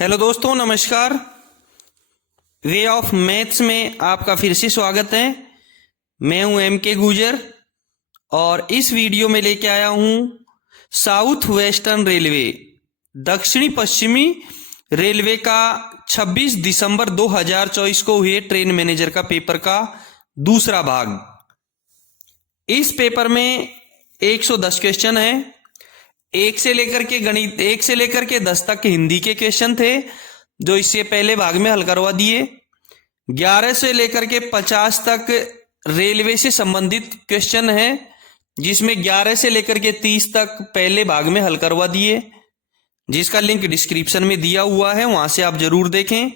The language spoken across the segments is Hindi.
हेलो दोस्तों, नमस्कार। वे ऑफ मैथ्स में आपका फिर से स्वागत है। मैं हूं एम के गुजर और इस वीडियो में लेके आया हूं साउथ वेस्टर्न रेलवे दक्षिणी पश्चिमी रेलवे का 26 दिसंबर 2024 को हुए ट्रेन मैनेजर का पेपर का दूसरा भाग। इस पेपर में 110 क्वेश्चन है। 1 से लेकर के गणित 1 से लेकर के 10 तक हिंदी के क्वेश्चन थे जो इससे पहले भाग में हल करवा दिए। 11 से लेकर के 50 तक रेलवे से संबंधित क्वेश्चन है जिसमें 11 से लेकर के 30 तक पहले भाग में हल करवा दिए, जिसका लिंक डिस्क्रिप्शन में दिया हुआ है, वहां से आप जरूर देखें।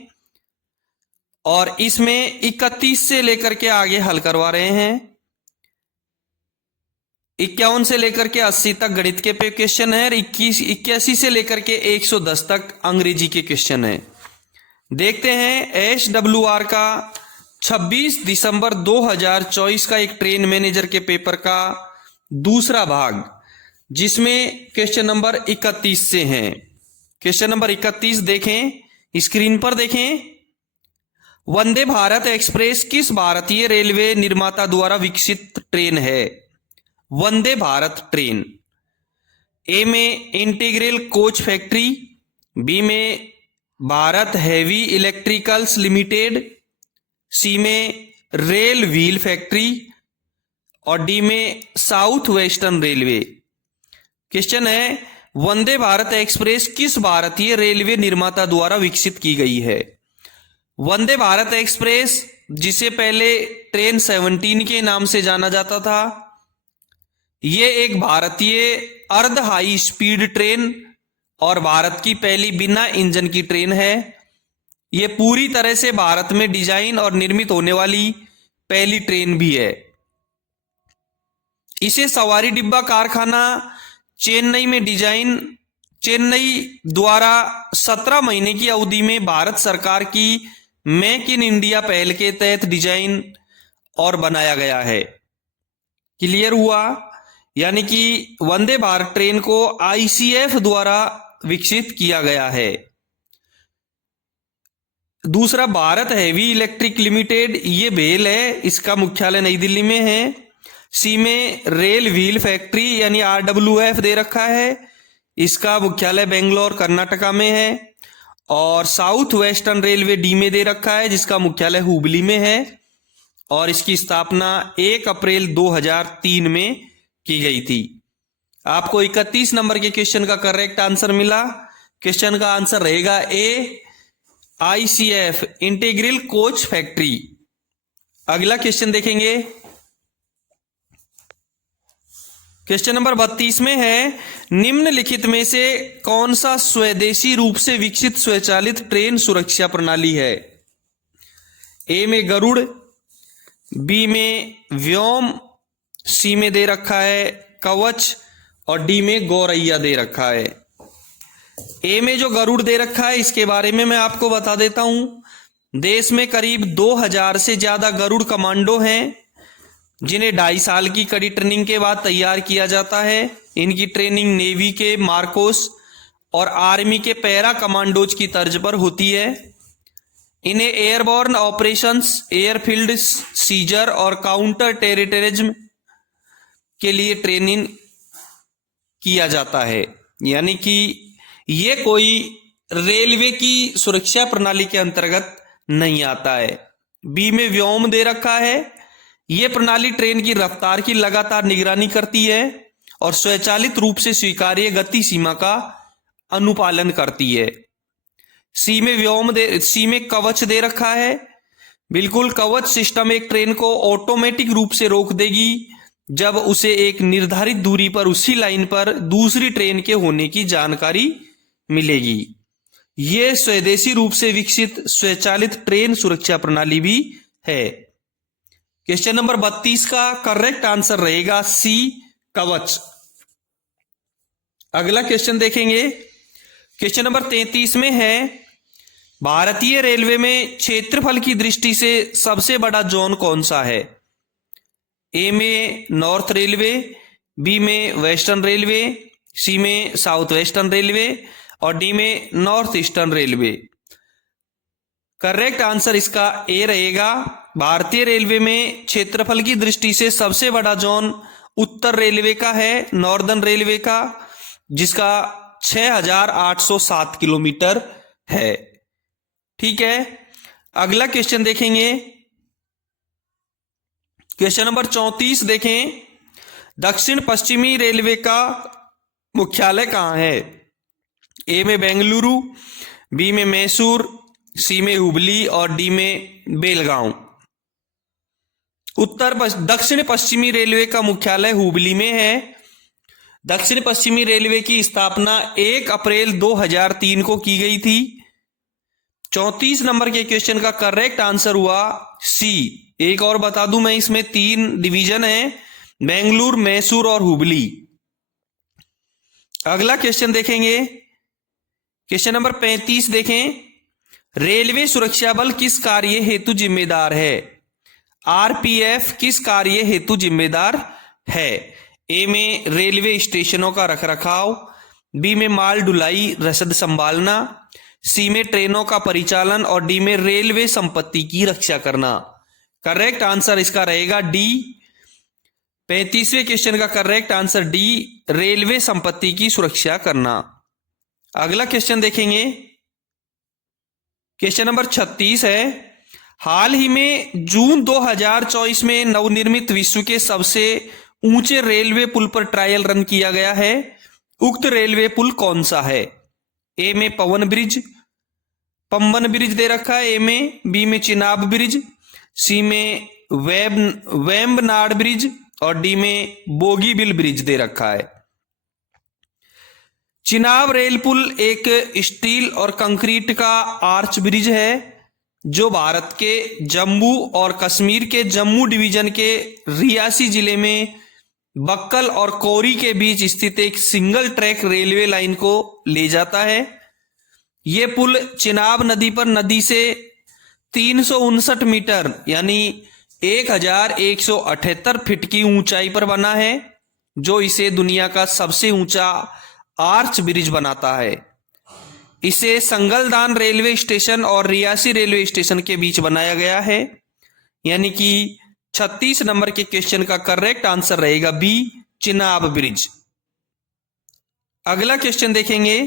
और इसमें 31 से लेकर के आगे हल करवा रहे हैं। 51 से लेकर के 80 तक गणित के पे क्वेश्चन है और 81 से लेकर के 110 तक अंग्रेजी के क्वेश्चन है। देखते हैं SWR का 26 दिसंबर 2024 का एक ट्रेन मैनेजर के पेपर का दूसरा भाग, जिसमें क्वेश्चन नंबर 31 से है। क्वेश्चन नंबर 31 देखें, स्क्रीन पर देखें। वंदे भारत एक्सप्रेस किस भारतीय रेलवे निर्माता द्वारा विकसित ट्रेन है? वंदे भारत ट्रेन। ए में इंटीग्रल कोच फैक्ट्री, बी में भारत हैवी इलेक्ट्रिकल्स लिमिटेड, सी में रेल व्हील फैक्ट्री और डी में साउथ वेस्टर्न रेलवे। क्वेश्चन है, वंदे भारत एक्सप्रेस किस भारतीय रेलवे निर्माता द्वारा विकसित की गई है? वंदे भारत एक्सप्रेस, जिसे पहले ट्रेन 17 के नाम से जाना जाता था, ये एक भारतीय अर्ध हाई स्पीड ट्रेन और भारत की पहली बिना इंजन की ट्रेन है। ये पूरी तरह से भारत में डिजाइन और निर्मित होने वाली पहली ट्रेन भी है। इसे सवारी डिब्बा कारखाना चेन्नई द्वारा 17 महीने की अवधि में भारत सरकार की मेक इन इंडिया पहल के तहत डिजाइन और बनाया गया है। क्लियर हुआ? यानी कि वंदे भारत ट्रेन को ICF द्वारा विकसित किया गया है। दूसरा, भारत हैवी इलेक्ट्रिक लिमिटेड, ये भेल है, इसका मुख्यालय नई दिल्ली में है। सी में रेल व्हील फैक्ट्री यानी RWF दे रखा है, इसका मुख्यालय बेंगलोर कर्नाटका में है। और साउथ वेस्टर्न रेलवे डी में दे रखा है, जिसका मुख्यालय हुबली में है और इसकी स्थापना 1 अप्रैल 2003 में की गई थी। आपको 31 नंबर के क्वेश्चन का करेक्ट आंसर मिला। क्वेश्चन का आंसर रहेगा ए, ICF इंटीग्रल कोच फैक्ट्री। अगला क्वेश्चन देखेंगे। क्वेश्चन नंबर 32 में है, निम्नलिखित में से कौन सा स्वदेशी रूप से विकसित स्वचालित ट्रेन सुरक्षा प्रणाली है? ए में गरुड़, बी में व्योम, सी में दे रखा है कवच और डी में गौरैया दे रखा है। ए में जो गरुड़ दे रखा है, इसके बारे में मैं आपको बता देता हूं। देश में करीब 2000 से ज्यादा गरुड़ कमांडो हैं, जिन्हें 2.5 साल की कड़ी ट्रेनिंग के बाद तैयार किया जाता है। इनकी ट्रेनिंग नेवी के मार्कोस और आर्मी के पैरा कमांडोज की तर्ज पर होती है। इन्हें एयरबॉर्न ऑपरेशंस, एयरफील्ड सीजर और काउंटर टेररिज्म के लिए ट्रेनिंग किया जाता है। यानी कि ये कोई रेलवे की सुरक्षा प्रणाली के अंतर्गत नहीं आता है। बी में व्योम दे रखा है, यह प्रणाली ट्रेन की रफ्तार की लगातार निगरानी करती है और स्वचालित रूप से स्वीकार्य गति सीमा का अनुपालन करती है। सी में कवच दे रखा है। बिल्कुल, कवच सिस्टम एक ट्रेन को ऑटोमेटिक रूप से रोक देगी जब उसे एक निर्धारित दूरी पर उसी लाइन पर दूसरी ट्रेन के होने की जानकारी मिलेगी। यह स्वदेशी रूप से विकसित स्वचालित ट्रेन सुरक्षा प्रणाली भी है। क्वेश्चन नंबर 32 का करेक्ट आंसर रहेगा सी, कवच। अगला क्वेश्चन देखेंगे। क्वेश्चन नंबर 33 में है, भारतीय रेलवे में क्षेत्रफल की दृष्टि से सबसे बड़ा जोन कौन सा है? ए में नॉर्थ रेलवे, बी में वेस्टर्न रेलवे, सी में साउथ वेस्टर्न रेलवे और डी में north eastern railway. Correct answer इसका ए रहेगा। भारतीय रेलवे में क्षेत्रफल की दृष्टि से सबसे बड़ा जोन उत्तर रेलवे का है, नॉर्दर्न रेलवे का, जिसका 6,807 किलोमीटर है। ठीक है, अगला क्वेश्चन देखेंगे। क्वेश्चन नंबर 34 देखें। दक्षिण पश्चिमी रेलवे का मुख्यालय कहां है? ए में बेंगलुरु, बी में मैसूर, सी में हुबली और डी में बेलगांव। दक्षिण पश्चिमी रेलवे का मुख्यालय हुबली में है। दक्षिण पश्चिमी रेलवे की स्थापना 1 अप्रैल 2003 को की गई थी। 34 नंबर के क्वेश्चन का करेक्ट आंसर हुआ सी। एक और बता दूं मैं, इसमें 3 डिवीजन है, बेंगलुरु, मैसूर और हुबली। अगला क्वेश्चन देखेंगे। क्वेश्चन नंबर 35 देखें। रेलवे सुरक्षा बल किस कार्य हेतु जिम्मेदार है? आरपीएफ किस कार्य हेतु जिम्मेदार है? ए में रेलवे स्टेशनों का रखरखाव, बी में माल ढुलाई रसद संभालना, सी में ट्रेनों का परिचालन और डी में रेलवे संपत्ति की रक्षा करना। करेक्ट आंसर इसका रहेगा डी। 35वें क्वेश्चन का करेक्ट आंसर डी, रेलवे संपत्ति की सुरक्षा करना। अगला क्वेश्चन देखेंगे। क्वेश्चन नंबर 36 है। हाल ही में जून 2024 में नवनिर्मित विश्व के सबसे ऊंचे रेलवे पुल पर ट्रायल रन किया गया है। उक्त रेलवे पुल कौन सा है? ए में पम्बन ब्रिज दे रखा है ए में, बी में चिनाब ब्रिज, सी में वेम्बनाड ब्रिज और डी में बोगीबिल ब्रिज दे रखा है। चिनाब रेल पुल एक स्टील और कंक्रीट का आर्च ब्रिज है जो भारत के जम्मू और कश्मीर के जम्मू डिवीजन के रियासी जिले में बक्कल और कोरी के बीच स्थित एक सिंगल ट्रैक रेलवे लाइन को ले जाता है। यह पुल चिनाब नदी पर नदी से 359 मीटर यानी 1178 फीट की ऊंचाई पर बना है, जो इसे दुनिया का सबसे ऊंचा आर्च ब्रिज बनाता है। इसे संगलदान रेलवे स्टेशन और रियासी रेलवे स्टेशन के बीच बनाया गया है। यानी कि 36 नंबर के क्वेश्चन का करेक्ट आंसर रहेगा बी, चिनाब ब्रिज। अगला क्वेश्चन देखेंगे।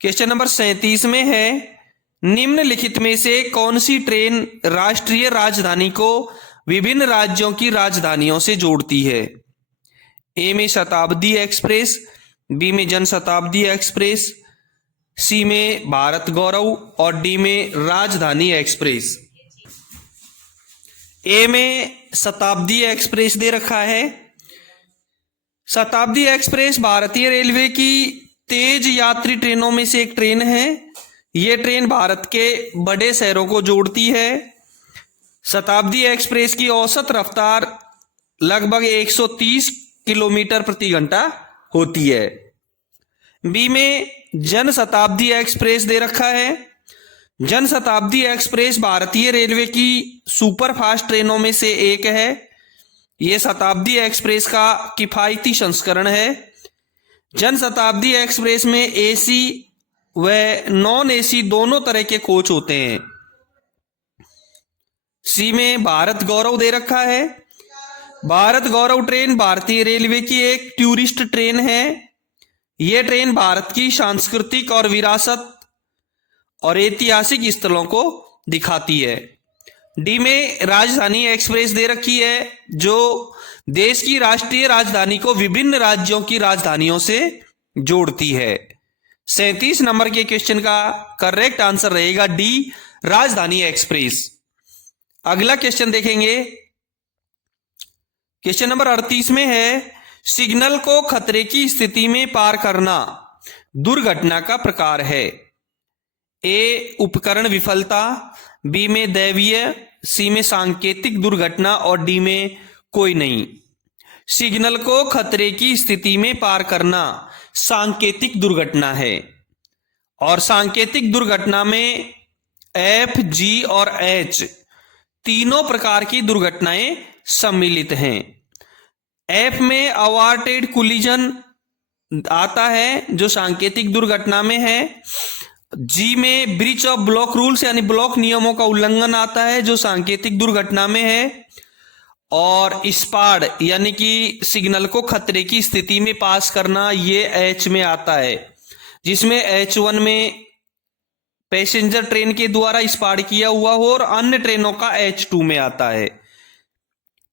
क्वेश्चन नंबर 37 में है, निम्नलिखित में से कौन सी ट्रेन राष्ट्रीय राजधानी को विभिन्न राज्यों की राजधानियों से जोड़ती है? ए में शताब्दी एक्सप्रेस, बी में जनशताब्दी एक्सप्रेस, सी में भारत गौरव और डी में राजधानी एक्सप्रेस। ए में शताब्दी एक्सप्रेस दे रखा है। शताब्दी एक्सप्रेस भारतीय रेलवे की तेज यात्री ट्रेनों में से एक ट्रेन है। यह ट्रेन भारत के बड़े शहरों को जोड़ती है। शताब्दी एक्सप्रेस की औसत रफ्तार लगभग 130 किलोमीटर प्रति घंटा होती है। बी में जनशताब्दी एक्सप्रेस दे रखा है। जनशताब्दी एक्सप्रेस भारतीय रेलवे की सुपरफास्ट ट्रेनों में से एक है। यह शताब्दी एक्सप्रेस का किफायती संस्करण है। जनशताब्दी एक्सप्रेस में एसी व नॉन एसी दोनों तरह के कोच होते हैं। सी में भारत गौरव दे रखा है। भारत गौरव ट्रेन भारतीय रेलवे की एक टूरिस्ट ट्रेन है। यह ट्रेन भारत की सांस्कृतिक और विरासत और ऐतिहासिक स्थलों को दिखाती है। डी में राजधानी एक्सप्रेस दे रखी है, जो देश की राष्ट्रीय राजधानी को विभिन्न राज्यों की राजधानियों से जोड़ती है। 37 नंबर के क्वेश्चन का करेक्ट आंसर रहेगा डी, राजधानी एक्सप्रेस। अगला क्वेश्चन देखेंगे। क्वेश्चन नंबर 38 में है, सिग्नल को खतरे की स्थिति में पार करना दुर्घटना का प्रकार है। ए उपकरण विफलता, बी में दैवीय, सी में सांकेतिक दुर्घटना और डी में कोई नहीं। सिग्नल को खतरे की स्थिति में पार करना सांकेतिक दुर्घटना है। और सांकेतिक दुर्घटना में एफ, जी और एच तीनों प्रकार की दुर्घटनाएं सम्मिलित हैं। एफ में अवार्टेड कोलिजन आता है जो सांकेतिक दुर्घटना में है। जी में ब्रीच ऑफ ब्लॉक रूल्स यानी ब्लॉक नियमों का उल्लंघन आता है जो सांकेतिक दुर्घटना में है। और स्पाड यानी कि सिग्नल को खतरे की स्थिति में पास करना, ये एच में आता है, जिसमें H1 में पैसेंजर ट्रेन के द्वारा स्पाड किया हुआ हो और अन्य ट्रेनों का H2 में आता है।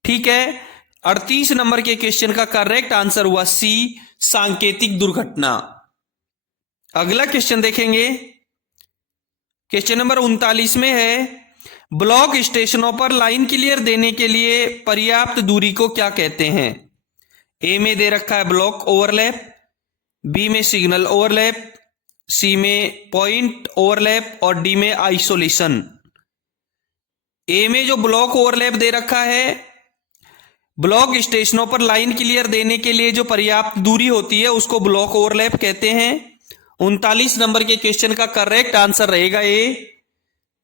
ठीक है, 38 नंबर के क्वेश्चन का करेक्ट आंसर हुआ सी, सांकेतिक दुर्घटना। अगला क्वेश्चन देखेंगे, क्वेश्चन नंबर 39 में है ब्लॉक स्टेशनों पर लाइन क्लियर देने के लिए पर्याप्त दूरी को क्या कहते हैं। ए में दे रखा है ब्लॉक ओवरलैप, बी में सिग्नल ओवरलैप, सी में पॉइंट ओवरलैप और डी में आइसोलेशन। ए में जो ब्लॉक ओवरलैप दे रखा है, ब्लॉक स्टेशनों पर लाइन क्लियर देने के लिए जो पर्याप्त दूरी होती है उसको ब्लॉक ओवरलैप कहते हैं। 39 नंबर के क्वेश्चन का करेक्ट आंसर रहेगा ए।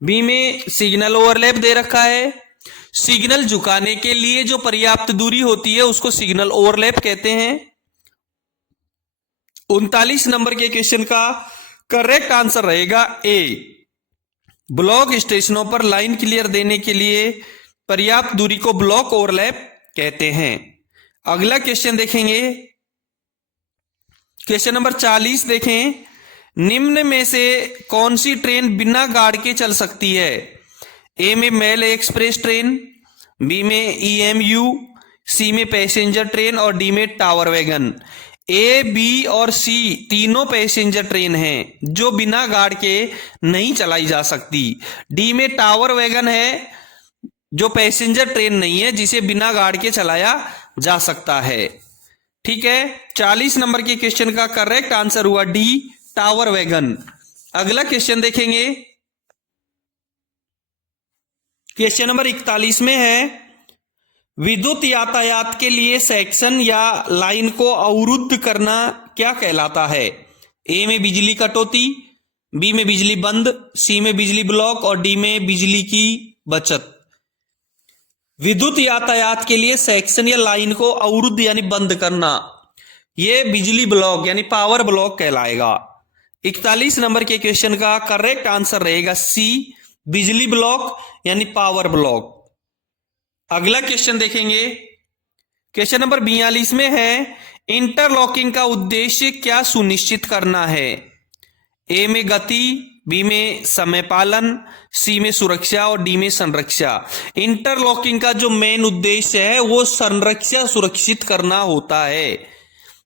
बी में सिग्नल ओवरलैप दे रखा है, सिग्नल झुकाने के लिए जो पर्याप्त दूरी होती है उसको सिग्नल ओवरलैप कहते हैं। 39 नंबर के क्वेश्चन का करेक्ट आंसर रहेगा ए, ब्लॉक स्टेशनों पर लाइन क्लियर देने के लिए पर्याप्त दूरी को ब्लॉक ओवरलैप कहते हैं। अगला क्वेश्चन देखेंगे, क्वेश्चन नंबर 40 देखें, निम्न में से कौन सी ट्रेन बिना गार्ड के चल सकती है। ए में मेल एक्सप्रेस ट्रेन, बी में EMU, सी में पैसेंजर ट्रेन और डी में टावर वैगन। ए, बी और सी तीनों पैसेंजर ट्रेन हैं जो बिना गार्ड के नहीं चलाई जा सकती। डी में टावर वैगन है जो पैसेंजर ट्रेन नहीं है जिसे बिना गार्ड के चलाया जा सकता है। ठीक है, 40 नंबर के क्वेश्चन का करेक्ट आंसर हुआ डी, टावर वैगन। अगला क्वेश्चन देखेंगे, क्वेश्चन नंबर 41 में है विद्युत यातायात के लिए सेक्शन या लाइन को अवरुद्ध करना क्या कहलाता है। ए में बिजली कटौती, बी में बिजली बंद, सी में बिजली ब्लॉक और डी में बिजली की बचत। विद्युत यातायात के लिए सेक्शन या लाइन को अवरुद्ध यानी बंद करना, यह बिजली ब्लॉक यानी पावर ब्लॉक कहलाएगा। 41 नंबर के क्वेश्चन का करेक्ट आंसर रहेगा सी, बिजली ब्लॉक यानी पावर ब्लॉक। अगला क्वेश्चन देखेंगे, क्वेश्चन नंबर 42 में है इंटरलॉकिंग का उद्देश्य क्या सुनिश्चित करना है। ए में गति, बी में समय पालन, सी में सुरक्षा और डी में संरक्षा। इंटरलॉकिंग का जो मेन उद्देश्य है वो संरक्षा सुरक्षित करना होता है।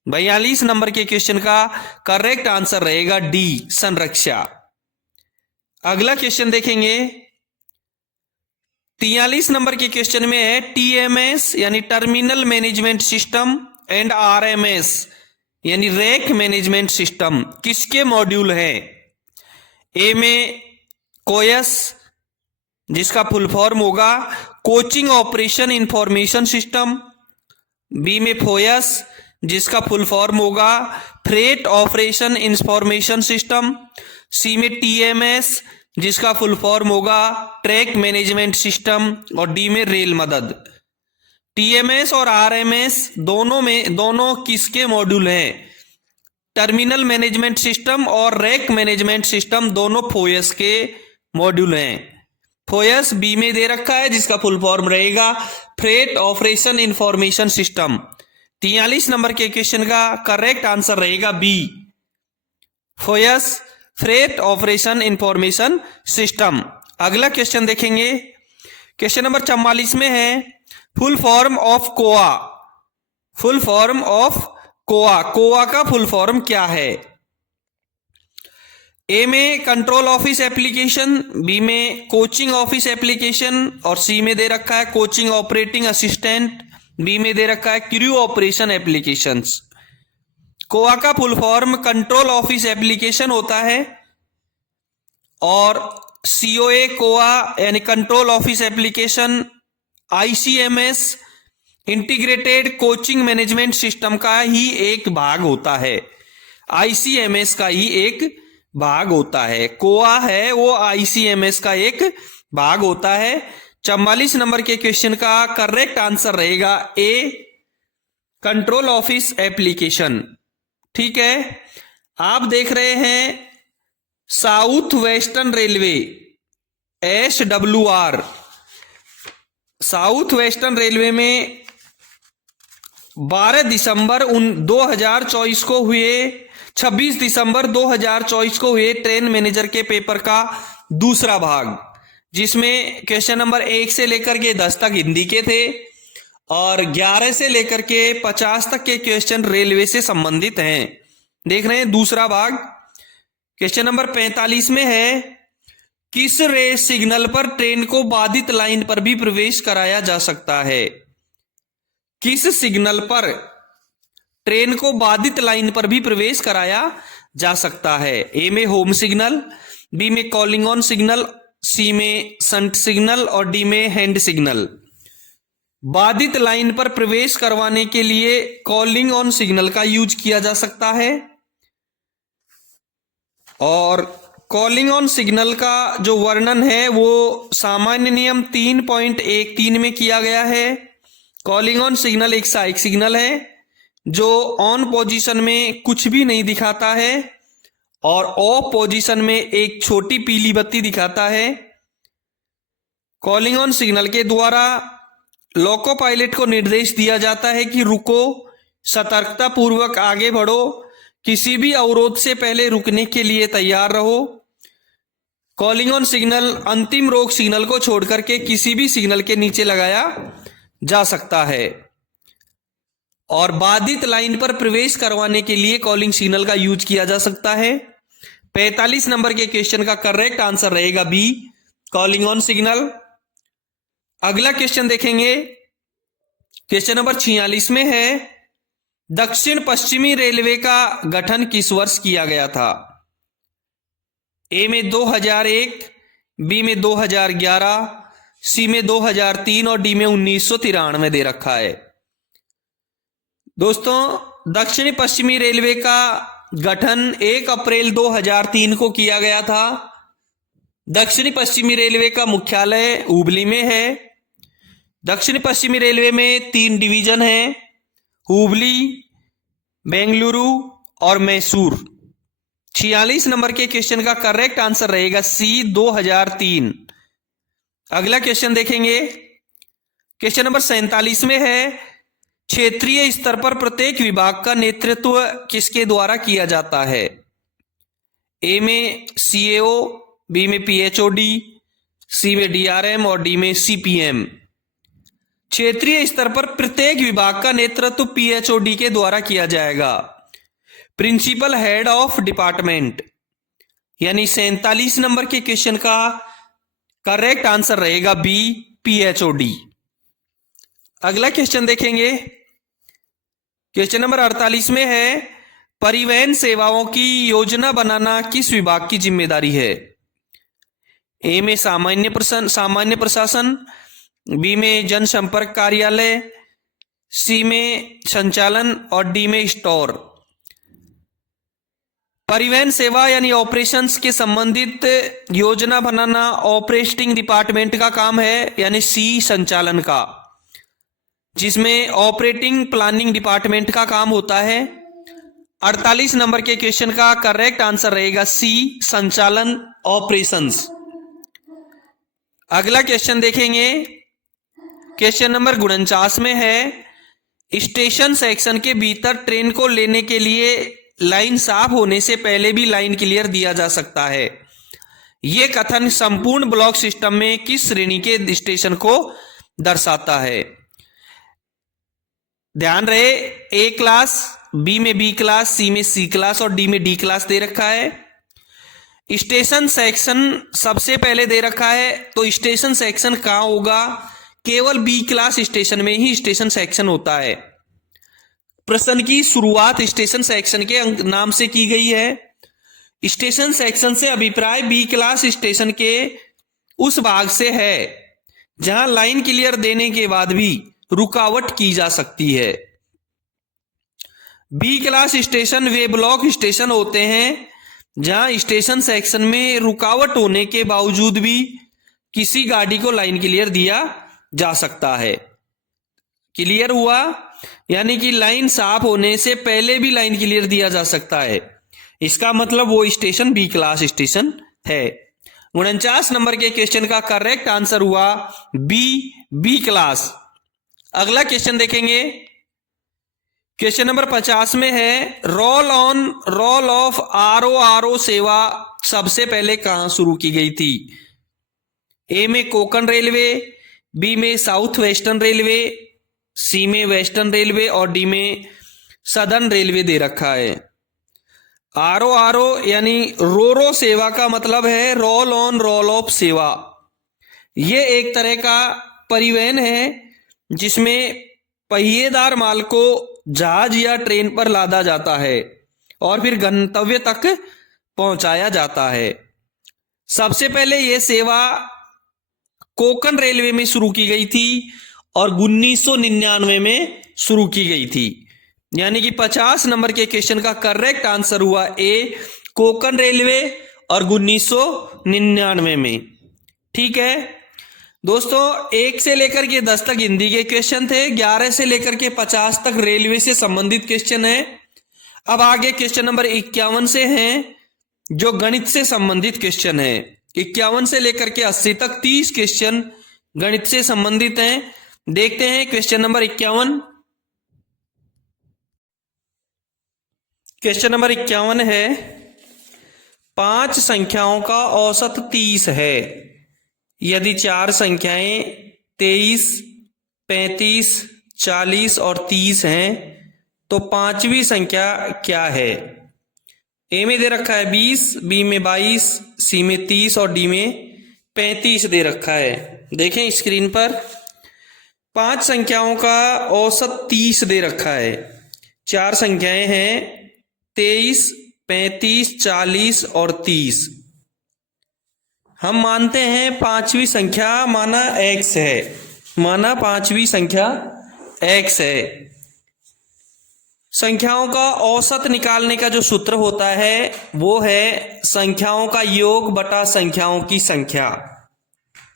42 नंबर के क्वेश्चन का करेक्ट आंसर रहेगा डी, संरक्षा। अगला क्वेश्चन देखेंगे, 43 नंबर के क्वेश्चन में है TMS यानी terminal management system and RMS यानी रैक मैनेजमेंट सिस्टम किसके मॉड्यूल है। ए में कोयस जिसका फुल फॉर्म होगा coaching operation information system, B में फोयस जिसका फुल फॉर्म होगा freight operation information system, C में TMS जिसका फुल फॉर्म होगा ट्रैक मैनेजमेंट सिस्टम और डी में रेल मदद। TMS और RMS दोनों किसके मॉड्यूल हैं। टर्मिनल मैनेजमेंट सिस्टम और रैक मैनेजमेंट सिस्टम दोनों फोयस के मॉड्यूल हैं। फोयस बी में दे रखा है जिसका फुल फॉर्म रहेगा freight operation information system. 43 number के क्वेश्चन का करेक्ट आंसर रहेगा B, FOIS freight operation information system. अगला क्वेश्चन देखेंगे, क्वेश्चन नंबर 44 में है full form of COA. Full form of COA, COA का फुल फॉर्म क्या है। ए में कंट्रोल ऑफिस एप्लीकेशन, बी में कोचिंग ऑफिस एप्लीकेशन और सी में दे रखा है कोचिंग ऑपरेटिंग असिस्टेंट, बी में दे रखा है क्रू ऑपरेशन एप्लीकेशंस। कोआ का full form control office application होता है और COA कोआ यानी control office application ICMS integrated coaching management system का ही एक भाग होता है। ICMS का ही एक भाग होता है। कोआ है वो ICMS का एक भाग होता है। 44 नंबर के क्वेश्चन का करेक्ट आंसर रहेगा ए, कंट्रोल ऑफिस एप्लीकेशन। ठीक है। आप देख रहे हैं south western railway SWR। South western railway में 12 दिसंबर 2024 को हुए 26 दिसंबर 2024 को हुए ट्रेन मैनेजर के पेपर का दूसरा भाग, जिसमें क्वेश्चन नंबर 1 से लेकर के 10 तक हिंदी के थे और 11 से लेकर के 50 तक के क्वेश्चन रेलवे से संबंधित हैं। देख रहे हैं दूसरा भाग। क्वेश्चन नंबर 45 में है, किस रेस सिग्नल पर ट्रेन को बाधित लाइन पर भी प्रवेश कराया जा सकता है? किस सिग्नल पर ट्रेन को बाधित लाइन पर भी प्रवेश कराया जा सकता है? ए में होम सिग्नल, बी में कॉलिंग ऑन सिग्नल, सी में संट सिग्नल और डी में हैंड सिग्नल। बाधित लाइन पर प्रवेश करवाने के लिए कॉलिंग ऑन सिग्नल का यूज किया जा सकता है और कॉलिंग ऑन सिग्नल का जो वर्णन है वो सामान्य नियम 3.13 में किया गया है। कॉलिंग ऑन सिग्नल एक सहायक सिग्नल है जो ऑन पोजीशन में कुछ भी नहीं दिखाता है और ऑफ पोजीशन में एक छोटी पीली बत्ती दिखाता है। कॉलिंग ऑन सिग्नल के द्वारा लोको पायलट को निर्देश दिया जाता है कि रुको, सतर्कता पूर्वक आगे बढ़ो, किसी भी अवरोध से पहले रुकने के लिए तैयार रहो। कॉलिंग ऑन सिग्नल अंतिम रोक सिग्नल को छोड़कर के किसी भी सिग्नल के नीचे लगाया जा सकता है और बाधित लाइन पर प्रवेश करवाने के लिए कॉलिंग सिग्नल का यूज किया जा सकता है। 45 नंबर के क्वेश्चन का करेक्ट आंसर रहेगा बी, कॉलिंग ऑन सिग्नल। अगला क्वेश्चन देखेंगे। क्वेश्चन नंबर 46 में है, दक्षिण पश्चिमी रेलवे का गठन किस वर्ष किया गया था? ए में 2001, बी में 2011, सी में 2003 और डी में 1993 दे रखा है। दोस्तों, दक्षिणी पश्चिमी रेलवे का गठन 1 अप्रैल 2003 को किया गया था। दक्षिणी पश्चिमी रेलवे का मुख्यालय हुबली में है। दक्षिणी पश्चिमी रेलवे में 3 डिवीजन हैं, हुबली, बेंगलुरु और मैसूर। 46 नंबर के क्वेश्चन का करेक्ट आंसर रहेगा सी, 2003। अगला क्वेश्चन देखेंगे। क्वेश्चन नंबर 47 में है, क्षेत्रीय स्तर पर प्रत्येक विभाग का नेतृत्व किसके द्वारा किया जाता है? ए में CAO, बी में PHOD, सी में DRM और डी में CPM। क्षेत्रीय स्तर पर प्रत्येक विभाग का नेतृत्व PHOD के द्वारा किया जाएगा, प्रिंसिपल हेड ऑफ डिपार्टमेंट। यानी 47 नंबर के क्वेश्चन का करेक्ट आंसर रहेगा बी, PHOD। अगला क्वेश्चन देखेंगे। क्वेश्चन नंबर 48 में है, परिवहन सेवाओं की योजना बनाना किस विभाग की जिम्मेदारी है? ए में सामान्य प्रशासन, बी में जनसंपर्क कार्यालय, सी में संचालन और डी में स्टोर। परिवहन सेवा यानी ऑपरेशंस के संबंधित योजना बनाना ऑपरेटिंग डिपार्टमेंट का काम है, यानी सी संचालन का, जिसमें ऑपरेटिंग प्लानिंग डिपार्टमेंट का काम होता है। 48 नंबर के क्वेश्चन का करेक्ट आंसर रहेगा सी, संचालन ऑपरेशंस। अगला क्वेश्चन देखेंगे। क्वेश्चन नंबर 49 में है, स्टेशन सेक्शन के भीतर ट्रेन को लेने के लिए लाइन साफ होने से पहले भी लाइन क्लियर दिया जा सकता है। यह कथन संपूर्ण ब्लॉक सिस्टम में किस श्रेणी के स्टेशन को दर्शाता है? ध्यान रहे, ए क्लास, बी में बी क्लास, सी में सी क्लास और डी में डी क्लास दे रखा है। स्टेशन सेक्शन सबसे पहले दे रखा है, तो स्टेशन सेक्शन कहां होगा? केवल बी क्लास स्टेशन में ही स्टेशन सेक्शन होता है। प्रश्न की शुरुआत स्टेशन सेक्शन के नाम से की गई है। स्टेशन सेक्शन से अभिप्राय बी क्लास स्टेशन के उस भाग से है जहां लाइन क्लियर देने के बाद भी रुकावट की जा सकती है। बी क्लास स्टेशन वे ब्लॉक स्टेशन होते हैं जहां स्टेशन सेक्शन में रुकावट होने के बावजूद भी किसी गाड़ी को लाइन क्लियर दिया जा सकता है। क्लियर हुआ? यानी कि लाइन साफ होने से पहले भी लाइन क्लियर दिया जा सकता है, इसका मतलब वो स्टेशन बी क्लास स्टेशन है। 49 नंबर के क्वेश्चन का करेक्ट आंसर हुआ बी क्लास। अगला क्वेश्चन देखेंगे, क्वेश्चन नंबर 50 में है रोल ऑफ आरओ सेवा सबसे पहले कहां शुरू की गई थी? ए में कोंकण रेलवे, बी में साउथ वेस्टर्न रेलवे, सी में वेस्टर्न रेलवे और डी में सदर्न रेलवे दे रखा है। आरओ यानी रो सेवा का मतलब है रोल ऑन रोल ऑफ सेवा। ये एक तरह का परिवहन है जिसमें पहिएदार माल को जहाज या ट्रेन पर लादा जाता है और फिर गंतव्य तक पहुंचाया जाता है। सबसे पहले यह सेवा कोंकण रेलवे में शुरू की गई थी और 1999 में शुरू की गई थी। यानी कि 50 नंबर के क्वेश्चन का करेक्ट आंसर हुआ ए कोंकण रेलवे और 1999 में। ठीक है दोस्तों, 1 से लेकर के 10 तक हिंदी के क्वेश्चन थे, 11 से लेकर के 50 तक रेलवे से संबंधित क्वेश्चन है। अब आगे क्वेश्चन नंबर 51 से हैं जो गणित से संबंधित क्वेश्चन है। 51 से लेकर के 80 तक 30 क्वेश्चन गणित से संबंधित हैं। देखते हैं क्वेश्चन नंबर 51। क्वेश्चन नंबर 51 है 5 संख्याओं का औसत 30 है। यदि 4 संख्याएं 23, 35, 40 और 30 हैं तो पांचवी संख्या क्या है? ए में दे रखा है 20, बी में 22, सी में 30 और डी में 35 दे रखा है। देखें स्क्रीन पर 5 संख्याओं का औसत 30 दे रखा है। 4 संख्याएं हैं 23, 35, 40 और 30। हम मानते हैं पांचवी संख्या माना x है, माना पांचवी संख्या x है। संख्याओं का औसत निकालने का जो सूत्र होता है वो है संख्याओं का योग बटा संख्याओं की संख्या।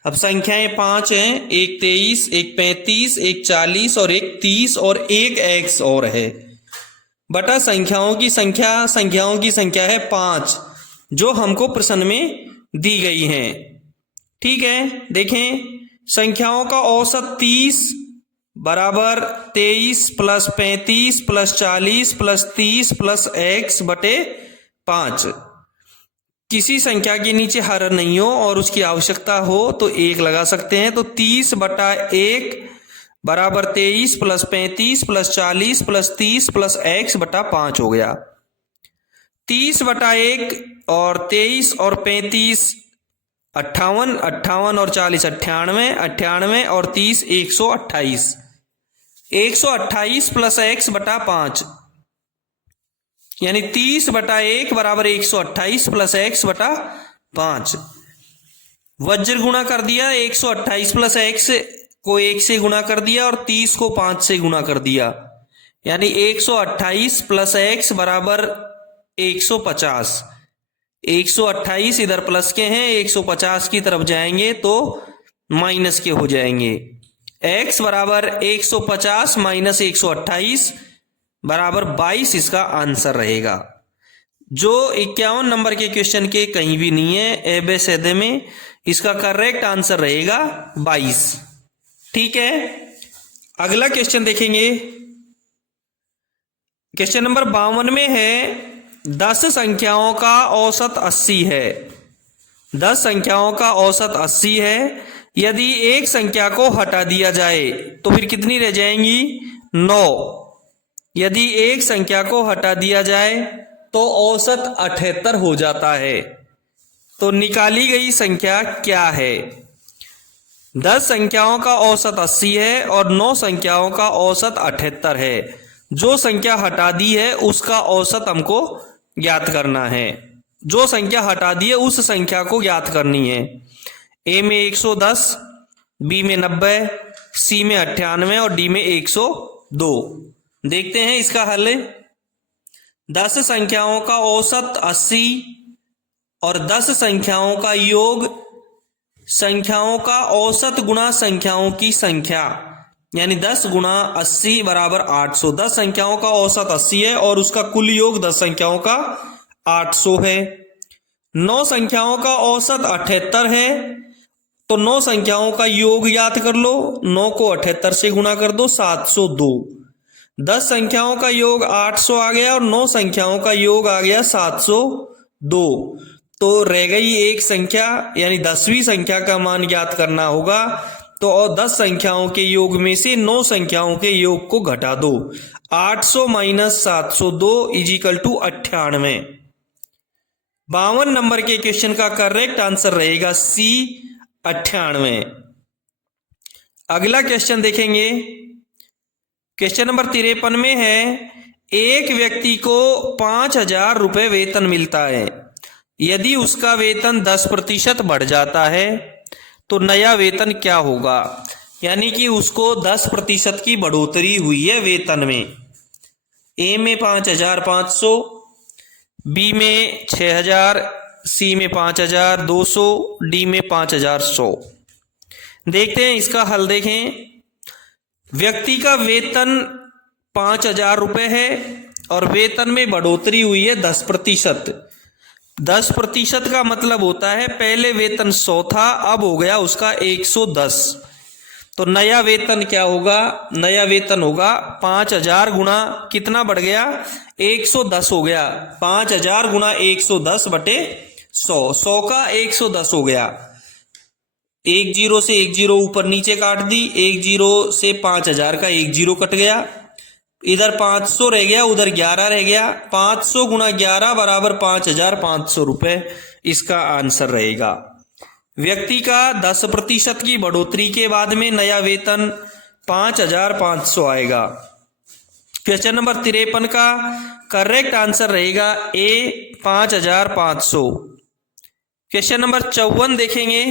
अब संख्याएं 5 हैं, एक 23, एक 35, एक 40 और एक 30 और एक x और है, बटा संख्याओं की संख्या है 5 जो हमको प्रश्न में दी गई हैं। ठीक है, देखें संख्याओं का औसत 30 बराबर 23 plus 35 plus 40 plus 30 plus x बटे 5। किसी संख्या के नीचे हर नहीं हो और उसकी आवश्यकता हो तो 1 लगा सकते हैं। तो 30 बटा 1 बराबर 23 plus 35 plus 40 plus 30 plus x बटा 5 हो गया। 30 बटा 1 और 23 और 35 58, 58 और 40 98, 98 और 30 128, 128 प्लस x बटा 5 यानी 30 बटा 1 बराबर 128 प्लस x बटा 5। वज्र गुणा कर दिया, 128 प्लस x को 1 से गुणा कर दिया और 30 को 5 से गुणा कर दिया, यानी 128 प्लस x बराबर 150। 128 इधर प्लस के हैं, 150 की तरफ जाएंगे तो माइनस के हो जाएंगे। x बराबर 150 माइनस 128 बराबर 22 इसका आंसर रहेगा, जो 51 नंबर के क्वेश्चन के कहीं भी नहीं है। एबेसेदे में इसका करेक्ट आंसर रहेगा 22। ठीक है, अगला क्वेश्चन देखेंगे। क्वेश्चन नंबर 52 में है 10 संख्याओं का औसत 80 है। 10 संख्याओं का औसत 80 है। यदि एक संख्या को हटा दिया जाए तो फिर कितनी रह जाएंगी? 9। यदि एक संख्या को हटा दिया जाए तो औसत 78 हो जाता है। तो निकाली गई संख्या क्या है? 10 संख्याओं का औसत 80 है और 9 संख्याओं का औसत 78 है। जो संख्या हटा दी है उसका औसत हमको ज्ञात करना है। जो संख्या हटा दी है उस संख्या को ज्ञात करनी है। ए में 110, बी में 90, सी में 98 और डी में 102। देखते हैं इसका हल। 10 संख्याओं का औसत 80 और 10 संख्याओं का योग संख्याओं का औसत गुणा संख्याओं की संख्या, यानी 10 गुणा 80 बराबर 800। 10 संख्याओं का औसत 80 है और उसका कुल योग 10 संख्याओं का 800 है। 9 संख्याओं का औसत 78 है, तो 9 संख्याओं का योग ज्ञात कर लो। 9 को 78 से गुणा कर दो, 702। 10 संख्याओं का योग 800 आ गया और 9 संख्याओं का योग आ गया 702। तो रह गई एक संख्या, यानी 10वीं संख्या का मान ज्ञात करना होगा। तो और 10 संख्याओं के योग में से 9 संख्याओं के योग को घटा दो। 800 माइनस 702 इजिकल टू 98। 52 नंबर के क्वेश्चन का करेक्ट आंसर रहेगा सी, 98। अगला क्वेश्चन देखेंगे। क्वेश्चन नंबर 53 में है, एक व्यक्ति को 5,000 रुपए वेतन मिलता है। यदि उसका वेतन 10% बढ़ जाता है तो नया वेतन क्या होगा? यानी कि उसको 10% की बढ़ोतरी हुई है वेतन में। ए में 5,500, बी में 6,000, सी में 5,200, डी में 5,100। देखते हैं इसका हल। देखें, व्यक्ति का वेतन 5,000 रुपए है और वेतन में बढ़ोतरी हुई है 10%। 10% का मतलब होता है पहले वेतन 100 था, अब हो गया उसका 110। तो नया वेतन क्या होगा? नया वेतन होगा 5,000 गुणा कितना बढ़ गया? 110 हो गया। 5,000 गुणा 110 बटे 100, 100 का 110 हो गया। एक जीरो से एक जीरो ऊपर नीचे काट दी, एक जीरो से 5,000 का एक जीरो कट गया, इधर 500 रह गया, उधर 11 रह गया। 500 गुणा 11 बराबर 5,500 रुपए इसका आंसर रहेगा। व्यक्ति का 10% की बढ़ोतरी के बाद में नया वेतन 5,500 आएगा। क्वेश्चन नंबर 53 का करेक्ट आंसर रहेगा ए, 5,500। क्वेश्चन नंबर 54 देखेंगे।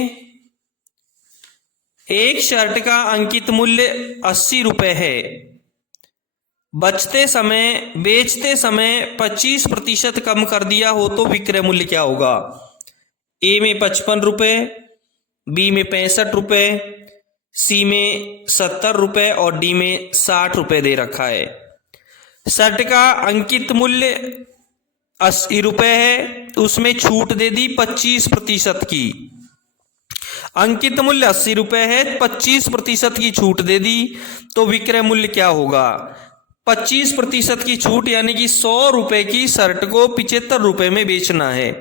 एक शर्ट का अंकित मूल्य 80 रुपए है। बेचते समय 25% कम कर दिया हो तो विक्रय मूल्य क्या होगा? ए में 55 रुपए, बी में 65 रुपए, सी में 70 रुपए और डी में 60 रुपए दे रखा है। शर्ट का अंकित मूल्य 80 रुपए है, उसमें छूट दे दी 25% की। अंकित मूल्य 80 रुपए है, 25% की छूट दे दी, तो विक्रय मूल्य क्या होगा? 25% की छूट यानी कि 100 रुपए की शर्ट को 75 रुपए में बेचना है।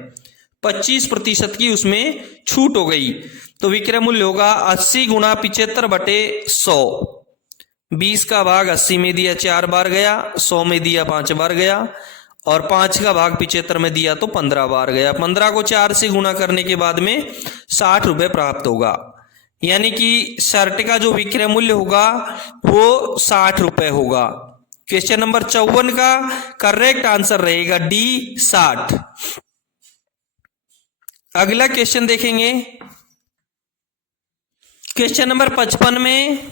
25% की उसमें छूट हो गई, तो विक्रय मूल्य होगा 80 गुणा 75 बटे 100। 20 का भाग 80 में दिया 4 बार गया, 100 में दिया 5 बार गया और 5 का भाग 75 में दिया तो 15 बार गया। 15 को 4 से गुणा करने के बाद में 60 रुपए प्राप्त होगा। यानी कि शर्ट का जो विक्रय मूल्य होगा वो 60 रुपए होगा। क्वेश्चन नंबर 54 का करेक्ट आंसर रहेगा डी, 60। अगला क्वेश्चन देखेंगे। क्वेश्चन नंबर 55 में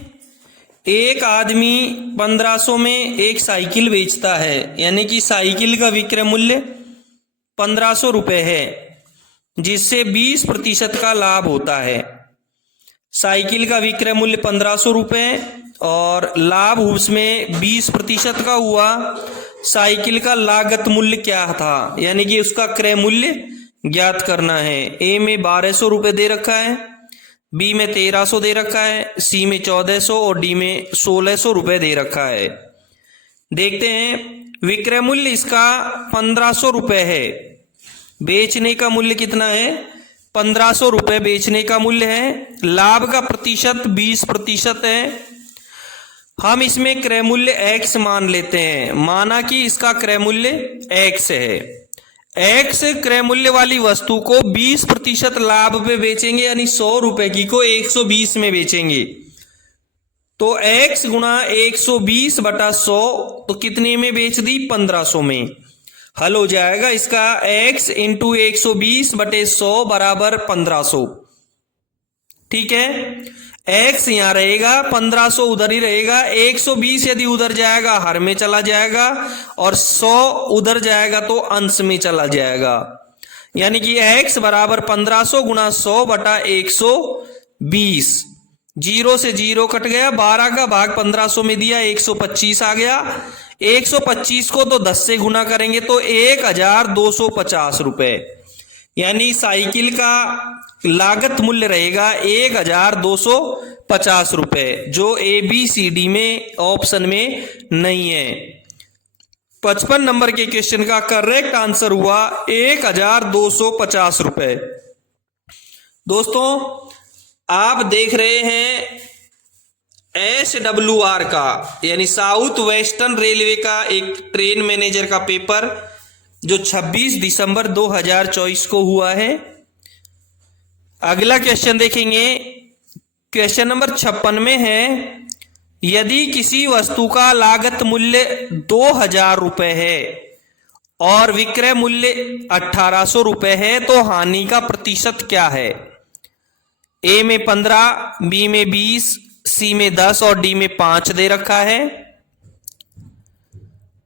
एक आदमी 1500 में एक साइकिल बेचता है, यानी कि साइकिल का विक्रय मूल्य 1500 रुपए है, जिससे 20% का लाभ होता है। साइकिल का विक्रय मूल्य 1500 रुपए और लाभ उसमें 20% का हुआ। साइकिल का लागत मूल्य क्या था? यानी कि उसका क्रय मूल्य ज्ञात करना है। ए में 1200 रुपए दे रखा है, बी में 1300 दे रखा है, सी में 1400 और डी में 1600 रुपए दे रखा है। देखते हैं, विक्रय मूल्य इसका 1500 रुपए है, बेचने का मूल्य कितना है? 1500 रुपए बेचने का मूल्य है। लाभ का प्रतिशत 20% है। हम इसमें क्रय मूल्य x मान लेते हैं। माना कि इसका क्रय मूल्य x है। x क्रय मूल्य वाली वस्तु को 20% लाभ पे बेचेंगे, यानी 100 रुपए की को 120 में बेचेंगे। तो x गुणा 120 बटा 100 तो कितने में बेच दी? 1500 में। हल हो जाएगा इसका x इंटू 120 बटे 100 बराबर 1500। ठीक है, x यहां रहेगा, 1500 उधर ही रहेगा, 120 यदि उधर जाएगा हर में चला जाएगा और 100 उधर जाएगा तो अंश में चला जाएगा। यानी कि x बराबर 1500 गुणा 100 बटा 120। जीरो से जीरो कट गया, 12 का भाग 1500 में दिया, 125 आ गया। 125 को तो 10 से गुना करेंगे तो 1250 रुपए, यानी साइकिल का लागत मूल्य रहेगा 1250 रुपए, जो ABCD में ऑप्शन में नहीं है। 55 नंबर के क्वेश्चन का करेक्ट आंसर हुआ 1250 रुपए। दोस्तों आप देख रहे हैं SWR का यानी साउथ वेस्टर्न रेलवे का एक ट्रेन मैनेजर का पेपर जो 26 दिसंबर 2024 को हुआ है। अगला क्वेश्चन देखेंगे, क्वेश्चन नंबर 56 में है, यदि किसी वस्तु का लागत मूल्य 2000 रुपए है और विक्रय मूल्य 1800 रुपए है तो हानि का प्रतिशत क्या है? ए में 15, बी में 20, सी में 10 और डी में 5 दे रखा है।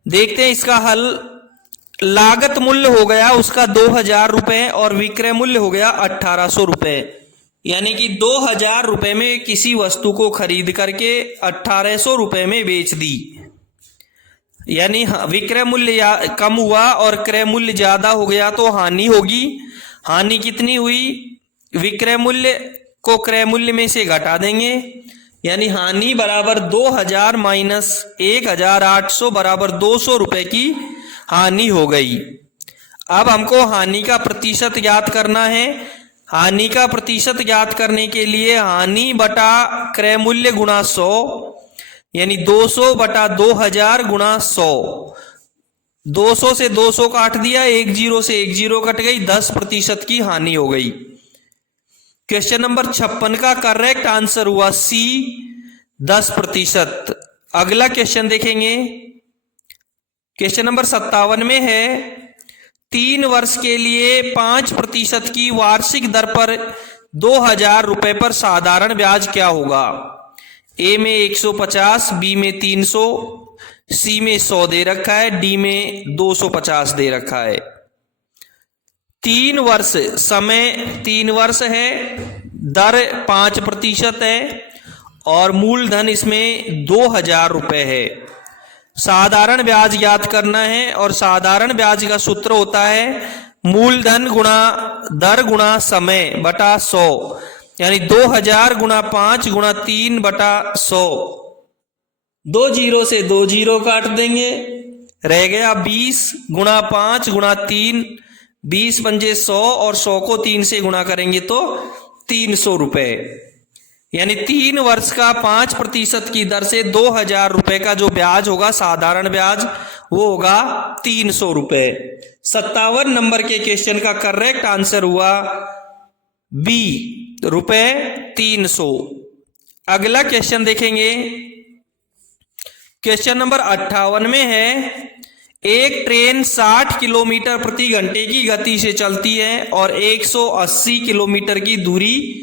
देखते हैं इसका हल। लागत मूल्य हो गया उसका 2000 रुपए और विक्रय मूल्य हो गया 1800 रुपए, यानी कि 2000 रुपए में किसी वस्तु को खरीद करके 1800 रुपए में बेच दी, यानी विक्रय मूल्य कम हुआ और क्रय मूल्य ज्यादा हो गया तो हानि होगी। हानि कितनी हुई? विक्रय मूल्य को क्रय मूल्य में से घटा देंगे, यानी हानि बराबर 2000 माइनस 1800 बराबर 200 रुपए की हानि हो गई। अब हमको हानि का प्रतिशत ज्ञात करना है। हानि का प्रतिशत ज्ञात करने के लिए हानि बटा क्रय मूल्य गुणा 100, यानी 200 बटा 2000 गुणा 100। 200 से 200 काट दिया, 1 जीरो से 1 जीरो कट गई, 10% की हानि हो गई। क्वेश्चन नंबर 56 का करेक्ट आंसर हुआ सी, 10%। अगला क्वेश्चन देखेंगे, क्वेश्चन नंबर 57 में है, 3 वर्ष के लिए 5% की वार्षिक दर पर 2000 रुपए पर साधारण ब्याज क्या होगा? ए में 150, बी में 300, सी में 100 दे रखा है, डी में 250 दे रखा है। 3 वर्ष, समय 3 वर्ष है, दर 5% है और मूलधन इसमें 2000 रुपए है। साधारण ब्याज ज्ञात करना है और साधारण ब्याज का सूत्र होता है मूलधन गुणा दर गुणा समय बटा 100, यानी 2000 गुणा 5 गुणा 3 बटा 100। 2 जीरो से 2 जीरो काट देंगे, रह गया 20 गुणा 5 गुणा 3, 20 पंजे 100 और 100 को 3 से गुणा करेंगे तो 300 रुपए, यानी 3 वर्ष का 5% की दर से 2000 रुपए का जो ब्याज होगा साधारण ब्याज वो होगा 300 रुपए। 57 नंबर के क्वेश्चन का करेक्ट आंसर हुआ बी, रुपए 300। अगला क्वेश्चन देखेंगे, क्वेश्चन नंबर 58 में है, एक ट्रेन 60 किलोमीटर प्रति घंटे की गति से चलती है और 180 किलोमीटर की दूरी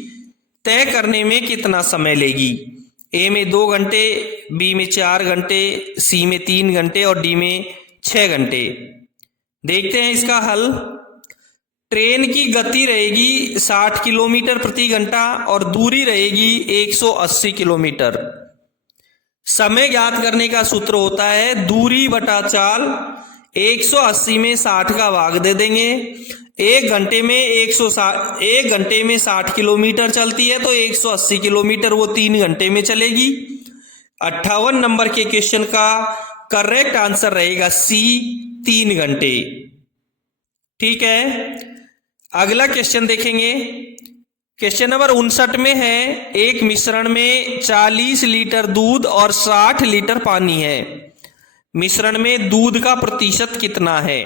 तय करने में कितना समय लेगी? ए में 2 घंटे, बी में 4 घंटे, सी में 3 घंटे और डी में 6 घंटे। देखते हैं इसका हल। ट्रेन की गति रहेगी 60 किलोमीटर प्रति घंटा और दूरी रहेगी 180 किलोमीटर। समय ज्ञात करने का सूत्र होता है दूरी बटा चाल। 180 में 60 का भाग दे देंगे। 1 घंटे में 60 किलोमीटर चलती है तो 180 किलोमीटर वो 3 घंटे में चलेगी। 58 नंबर के क्वेश्चन का करेक्ट आंसर रहेगा सी, 3 घंटे। ठीक है, अगला क्वेश्चन देखेंगे। क्वेश्चन नंबर 59 में है, एक मिश्रण में 40 लीटर दूध और 60 लीटर पानी है। मिश्रण में दूध का प्रतिशत कितना है?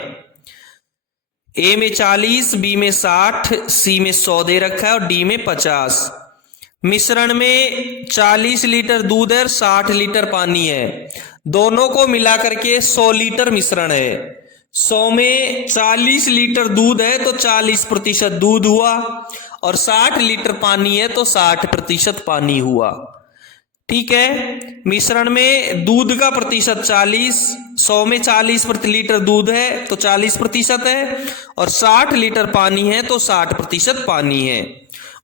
ए में 40, बी में 60, सी में 100 दे रखा है और डी में 50। मिश्रण में 40 लीटर दूध है और 60 लीटर पानी है, दोनों को मिलाकर के 100 लीटर मिश्रण है। 100 में 40 लीटर दूध है तो 40% दूध हुआ और 60 लीटर पानी है तो 60% पानी हुआ। ठीक है, मिश्रण में दूध का प्रतिशत 40, 100 में 40 लीटर दूध है तो 40% है और 60 लीटर पानी है तो 60% पानी है।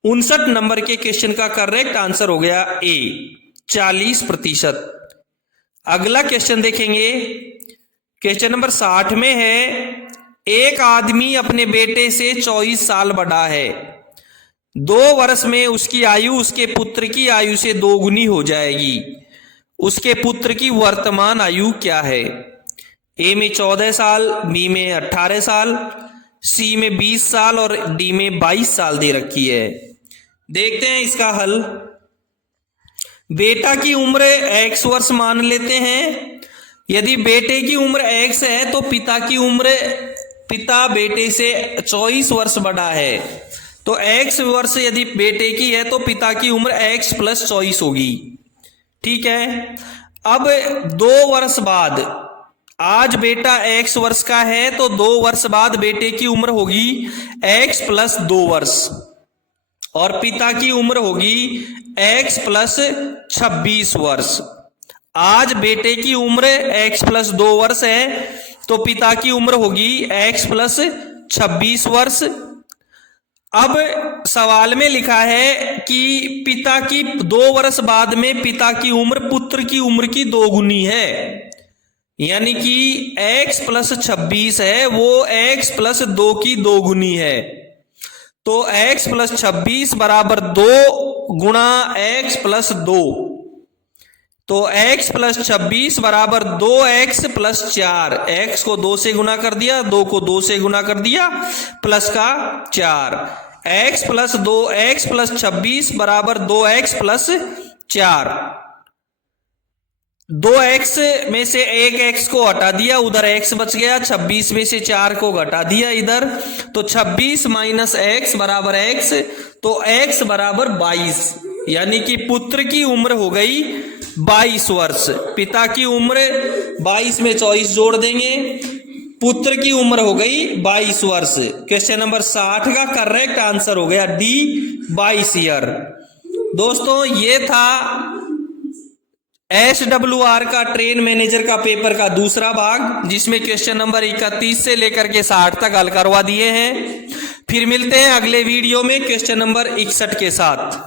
59 नंबर के क्वेश्चन का करेक्ट आंसर हो गया ए, 40%। अगला क्वेश्चन देखेंगे, क्वेश्चन नंबर 60 में है, एक आदमी अपने बेटे से 24 साल बड़ा है। 2 वर्ष में उसकी आयु उसके पुत्र की आयु से 2 गुनी हो जाएगी। उसके पुत्र की वर्तमान आयु क्या है? ए में 14 साल, बी में 18 साल, सी में 20 साल और डी में 22 साल दे रखी है। देखते हैं इसका हल। बेटा की उम्र x वर्ष मान लेते हैं। यदि बेटे की उम्र x है तो पिता बेटे से 24 वर्ष बड़ा है, तो x वर्ष यदि बेटे की है तो पिता की उम्र x + 24 होगी। ठीक है। अब 2 वर्ष बाद, आज बेटा x वर्ष का है तो 2 वर्ष बाद बेटे की उम्र होगी x + 2 वर्ष और पिता की उम्र होगी x + 26 वर्ष। आज बेटे की उम्र x + 2 वर्ष है तो पिता की उम्र होगी x + 26 वर्ष। अब सवाल में लिखा है कि पिता की 2 वर्ष बाद में पिता की उम्र पुत्र की उम्र की 2 गुनी है, यानी कि x + 26 है वो x + 2 की 2 गुनी है। तो x + 26 बराबर 2 गुणा x + 2, तो x + 26 बराबर 2x + 4। x को 2 से गुना कर दिया, 2 को 2 से गुना कर दिया, प्लस का 4। x + 2x + 26 बराबर 2x + 4। 2x में से एक x को हटा दिया, उधर x बच गया। 26 में से 4 को घटा दिया इधर, तो 26 - x बराबर x, तो x बराबर 22, यानी कि पुत्र की उम्र हो गई 22 वर्ष। पिता की उम्र 22 में 24 जोड़ देंगे, पुत्र की उम्र हो गई 22 वर्ष। क्वेश्चन नंबर 60 का करेक्ट आंसर हो गया डी, 22 ईयर। दोस्तों ये था SWR का ट्रेन मैनेजर का पेपर का दूसरा भाग, जिसमें क्वेश्चन नंबर 31 से लेकर के 60 तक हल करवा दिए हैं। फिर मिलते हैं अगले वीडियो में क्वेश्चन नंबर 61 के साथ।